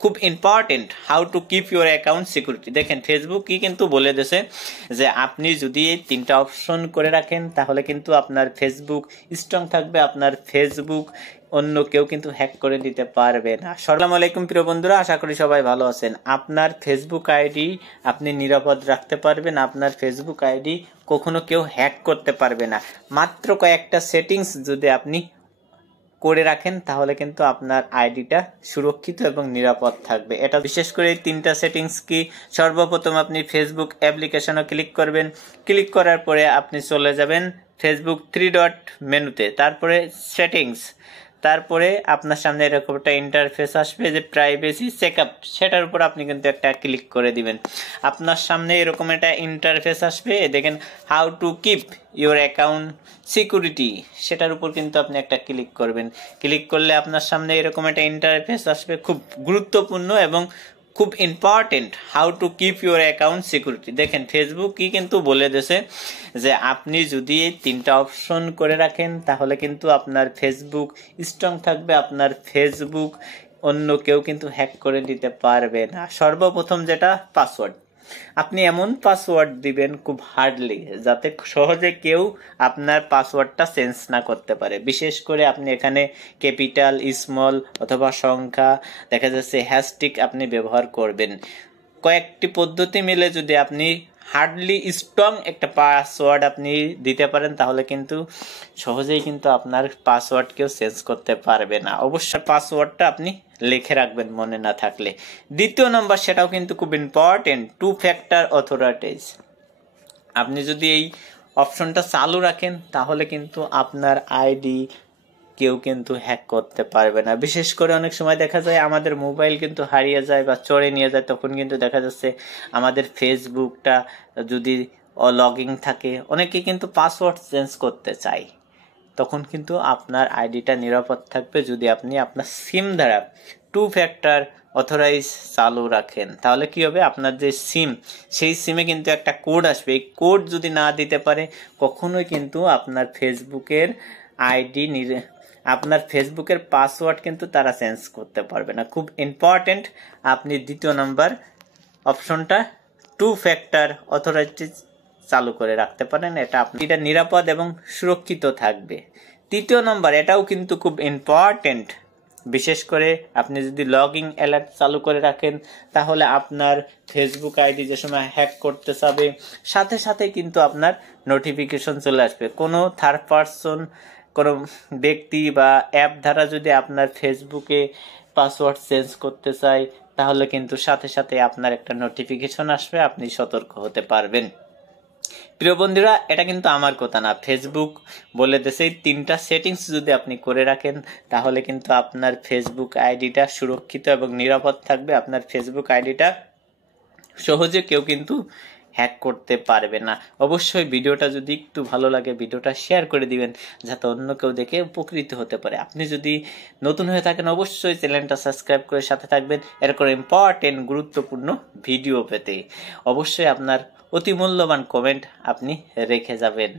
খুব important how to keep your account security. দেখেন Facebook কি কিন্তু বলে দিয়েছে যে আপনি যদি এই তিনটা অপশন করে রাখেন তাহলে কিন্তু আপনার ফেসবুক স্ট্রং থাকবে, আপনার ফেসবুক অন্য কেউ কিন্তু হ্যাক করে দিতে পারবে না। আসসালামু আলাইকুম প্রিয় বন্ধুরা, আশা করি সবাই ভালো আছেন। আপনার ফেসবুক আইডি আপনি নিরাপদ রাখতে পারবেন, আপনার ফেসবুক আইডি কখনো কেউ হ্যাক করতে পারবে না। মাত্র কয়েকটা সেটিংস যদি আপনি করে রাখেন তাহলে কিন্তু আপনার আইডিটা সুরক্ষিত এবং নিরাপদ থাকবে। এটা বিশেষ করে এই তিনটা সেটিংস কি, সর্বপ্রথম আপনি ফেসবুক অ্যাপ্লিকেশনে ক্লিক করবেন। ক্লিক করার পরে আপনি চলে যাবেন ফেসবুক 3 ডট মেনুতে, তারপরে সেটিংস, তারপরে আপনার সামনে এরকম একটা ইন্টারফেস আসবে যে প্রাইভেসি চেকআপ, সেটার উপর আপনি কিন্তু একটা ক্লিক করে দিবেন। আপনার সামনে এরকম একটা ইন্টারফেস আসবে, দেখেন how to keep your account security, সেটার উপর কিন্তু আপনি একটা ক্লিক করবেন। ক্লিক করলে আপনার সামনে এরকম একটা ইন্টারফেস আসবে, খুব গুরুত্বপূর্ণ এবং খুব important how to keep your account security. দেখেন ফেসবুক কি কিন্তু বলে দিয়েছে যে আপনি যদি এই তিনটা অপশন করে রাখেন তাহলে কিন্তু আপনার ফেসবুক স্ট্রং থাকবে, আপনার ফেসবুক অন্য কেউ কিন্তু হ্যাক করে দিতে পারবে না। সর্বপ্রথম যেটা পাসওয়ার্ড, আপনি এমন পাসওয়ার্ড দিবেন খুব হার্ডলি যাতে সহজে কেউ আপনার পাসওয়ার্ডটা চেঞ্জ না করতে পারে। বিশেষ করে আপনি এখানে ক্যাপিটাল, স্মল অথবা সংখ্যা, দেখা যাচ্ছে হ্যাশট্যাগ আপনি ব্যবহার করবেন। কয়েকটি পদ্ধতি মিলে যদি আপনি হার্ডলি স্ট্রং একটা পাসওয়ার্ড আপনি দিতে পারেন তাহলে কিন্তু সহজেই কিন্তু আপনার পাসওয়ার্ড কেউ চেঞ্জ করতে পারবে না। অবশ্যই পাসওয়ার্ডটা আপনি লিখে রাখবেন মনে না থাকলে। দ্বিতীয় নম্বর, সেটাও কিন্তু খুব ইম্পর্টেন্ট, 2 ফ্যাক্টর অথরাইজ। আপনি যদি এই অপশনটা চালু রাখেন তাহলে কিন্তু আপনার আইডি কেউ কিন্তু হ্যাক করতে পারবে না। বিশেষ করে অনেক সময় দেখা যায় আমাদের মোবাইল কিন্তু হারিয়ে যায় বা চোরে নিয়ে যায়, তখন কিন্তু দেখা যাচ্ছে আমাদের ফেসবুকটা যদি লগইন থাকে, অনেকে কিন্তু পাসওয়ার্ড চেঞ্জ করতে চায়, তখন কিন্তু আপনার আইডিটা নিরাপদ থাকবে যদি আপনি আপনার সিম দ্বারা 2 ফ্যাক্টর অথরাইজ চালু রাখেন। তাহলে কি হবে, আপনার যে সিম, সেই সিমে কিন্তু একটা কোড আসবে, এই কোড যদি না দিতে পারে কখনোই কিন্তু আপনার ফেসবুকের আইডি, আপনার ফেসবুকের পাসওয়ার্ড কিন্তু তারা চেঞ্জ করতে পারবে না। খুব ইম্পর্টেন্ট, আপনি দ্বিতীয় নাম্বার অপশনটা 2 ফ্যাক্টর অথরাইজ চালু করে রাখতে পারেন, এটা নিরাপদ এবং সুরক্ষিত থাকবে। তৃতীয় নম্বর, এটাও কিন্তু খুব ইম্পর্টেন্ট, বিশেষ করে আপনি যদি লগইন অ্যালার্ট চালু করে রাখেন তাহলে আপনার ফেসবুক আইডি যে সময় হ্যাক করতে চাবে সাথে সাথে কিন্তু আপনার নোটিফিকেশন চলে আসবে। কোনো থার্ড পারসন, কোনো ব্যক্তি বা অ্যাপ দ্বারা যদি আপনার ফেসবুকে পাসওয়ার্ড চেঞ্জ করতে চায় তাহলে কিন্তু সাথে সাথে আপনার একটা নোটিফিকেশন আসবে, আপনি সতর্ক হতে পারবেন। প্রিয় বন্ধুরা, এটা কিন্তু আমার কথা না, ফেসবুক বলে দিয়েছে এই তিনটা সেটিংস যদি আপনি করে রাখেন তাহলে কিন্তু আপনার ফেসবুক আইডিটা সুরক্ষিত এবং নিরাপদ থাকবে, আপনার ফেসবুক আইডিটা সহজে কেউ কিন্তু হ্যাক করতে পারবে না। অবশ্যই ভিডিওটা যদি একটু ভালো লাগে ভিডিওটা শেয়ার করে দিবেন যাতে অন্য কেউ দেখে উপকৃত হতে পারে। আপনি যদি নতুন হয়ে থাকেন অবশ্যই চ্যানেলটা সাবস্ক্রাইব করে সাথে থাকবেন এরকম ইম্পর্টেন্ট গুরুত্বপূর্ণ ভিডিও পেতে। অবশ্যই আপনার অতি মূল্যবান কমেন্ট আপনি রেখে যাবেন।